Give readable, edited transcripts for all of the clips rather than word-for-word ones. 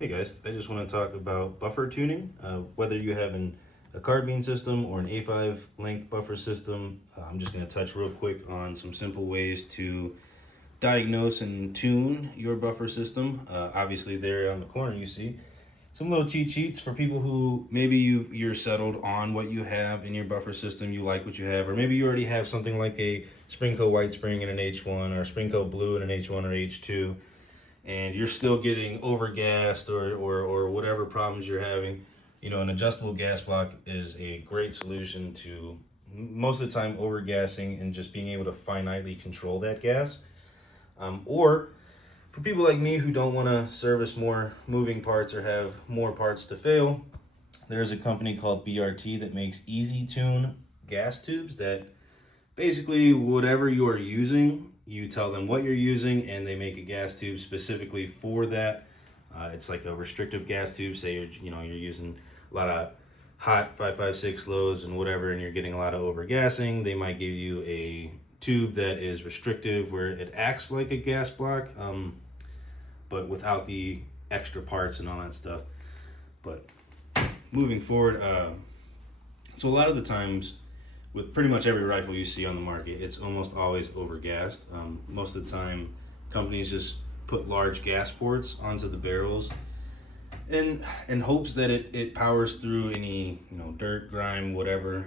Hey guys, I just want to talk about buffer tuning. Whether you have a carbine system or an A5 length buffer system, I'm just going to touch real quick on some simple ways to diagnose and tune your buffer system. Obviously, there on the corner you see some little cheat sheets for people who maybe you're settled on what you have in your buffer system, you like what you have, or maybe you already have something like a Springco white spring in an H1 or a Springco blue in an H1 or H2, and you're still getting overgassed or whatever problems you're having. An adjustable gas block is a great solution to most of the time overgassing and just being able to finitely control that gas. Or for people like me who don't want to service more moving parts or have more parts to fail, there's a company called BRT that makes easy tune gas tubes that basically whatever you are using, you tell them what you're using and they make a gas tube specifically for that. It's like a restrictive gas tube. Say you're using a lot of hot 556 loads and whatever, and you're getting a lot of overgassing. They might give you a tube that is restrictive where it acts like a gas block, but without the extra parts and all that stuff. But moving forward, so a lot of the times with pretty much every rifle you see on the market, it's almost always overgassed. Most of the time, companies just put large gas ports onto the barrels in hopes that it powers through any dirt, grime, whatever,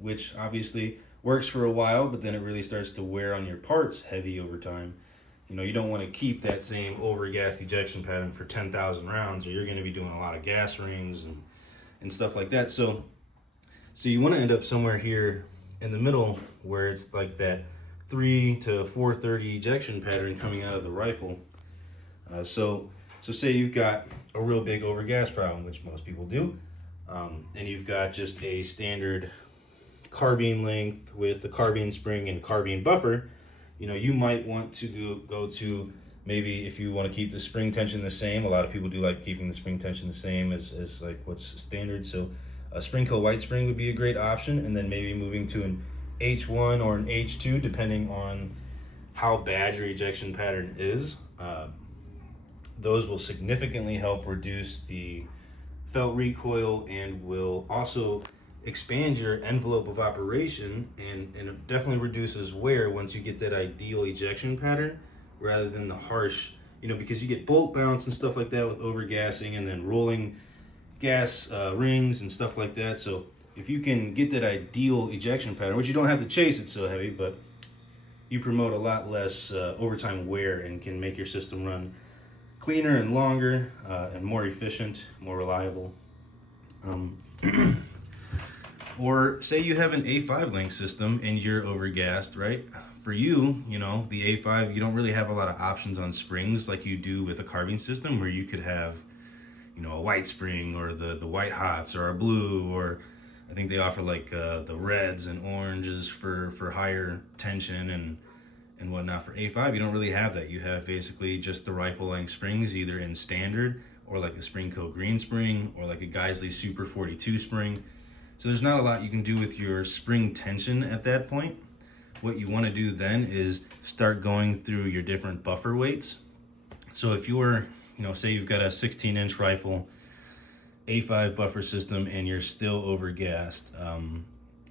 which obviously works for a while, but then it really starts to wear on your parts heavy over time. You don't want to keep that same overgassed ejection pattern for 10,000 rounds, or you're going to be doing a lot of gas rings and stuff like that. So you want to end up somewhere here in the middle where it's like that 3 to 430 ejection pattern coming out of the rifle. So say you've got a real big overgas problem, which most people do, and you've got just a standard carbine length with the carbine spring and carbine buffer. You might want to go to, maybe if you want to keep the spring tension the same. A lot of people do like keeping the spring tension the same as like what's standard. So a Springco white spring would be a great option, and then maybe moving to an H1 or an H2 depending on how bad your ejection pattern is. Those will significantly help reduce the felt recoil and will also expand your envelope of operation, and it definitely reduces wear once you get that ideal ejection pattern rather than the harsh, because you get bolt bounce and stuff like that with overgassing and then rolling gas rings and stuff like that. So if you can get that ideal ejection pattern, which you don't have to chase it so heavy, but you promote a lot less overtime wear and can make your system run cleaner and longer and more efficient, more reliable. Or say you have an A5 link system and you're overgassed, right? For you, the A5, you don't really have a lot of options on springs like you do with a carbine system, where you could have a white spring or the white hots or a blue, or I think they offer like the reds and oranges for higher tension and whatnot. For A5, you don't really have that. You have basically just the rifle length springs, either in standard or like a Springco green spring or like a Geisley Super 42 spring. So there's not a lot you can do with your spring tension at that point. What you want to do then is start going through your different buffer weights. So if you're, say you've got a 16-inch rifle, A5 buffer system, and you're still overgassed,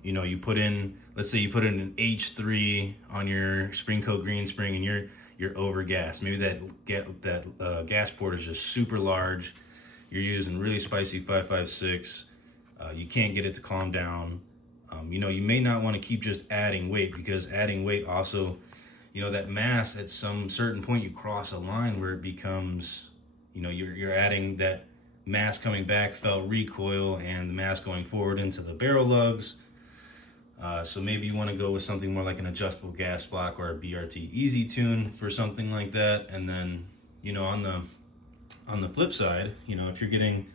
you put in, let's say you put in an H3 on your Springco green spring and you're overgassed. Maybe that gas port is just super large. You're using really spicy 556. You can't get it to calm down. You may not want to keep just adding weight, because adding weight also, that mass at some certain point you cross a line where it becomes, you're adding that mass coming back, felt recoil, and the mass going forward into the barrel lugs. So maybe you want to go with something more like an adjustable gas block or a BRT easy tune for something like that. And then, on the flip side, if you're getting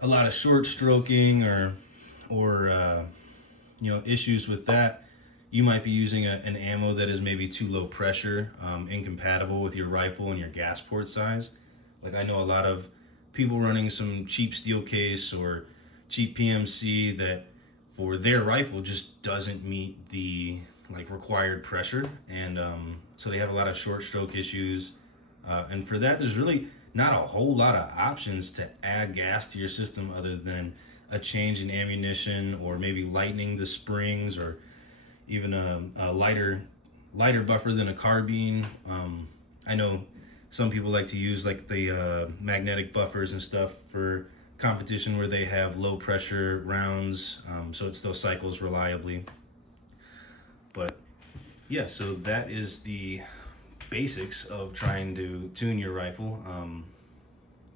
a lot of short stroking or issues with that, you might be using an ammo that is maybe too low pressure, incompatible with your rifle and your gas port size. Like I know a lot of people running some cheap steel case or cheap PMC that for their rifle just doesn't meet the required pressure, and so they have a lot of short stroke issues, and for that there's really not a whole lot of options to add gas to your system other than a change in ammunition, or maybe lightening the springs, or even a lighter buffer than a carbine. I know some people like to use like the magnetic buffers and stuff for competition where they have low pressure rounds, so it still cycles reliably. But yeah, so that is the basics of trying to tune your rifle.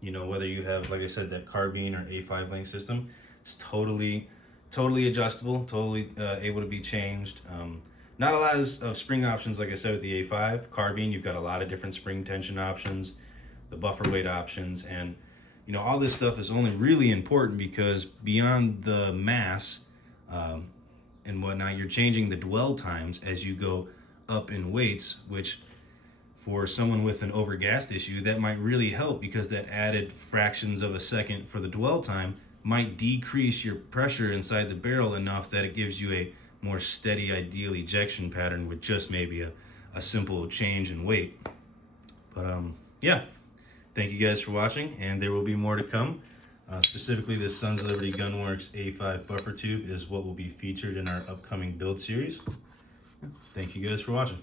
Whether you have, like I said, that carbine or A5 length system, it's totally adjustable, totally able to be changed. Not a lot of spring options, like I said, with the A5 carbine. You've got a lot of different spring tension options, the buffer weight options, and all this stuff is only really important because beyond the mass and whatnot, you're changing the dwell times as you go up in weights, which for someone with an overgassed issue, that might really help, because that added fractions of a second for the dwell time might decrease your pressure inside the barrel enough that it gives you a more steady, ideal ejection pattern with just maybe a simple change in weight. But yeah, thank you guys for watching, and there will be more to come. Specifically, this Sons of Liberty Gunworks A5 buffer tube is what will be featured in our upcoming build series. Thank you guys for watching.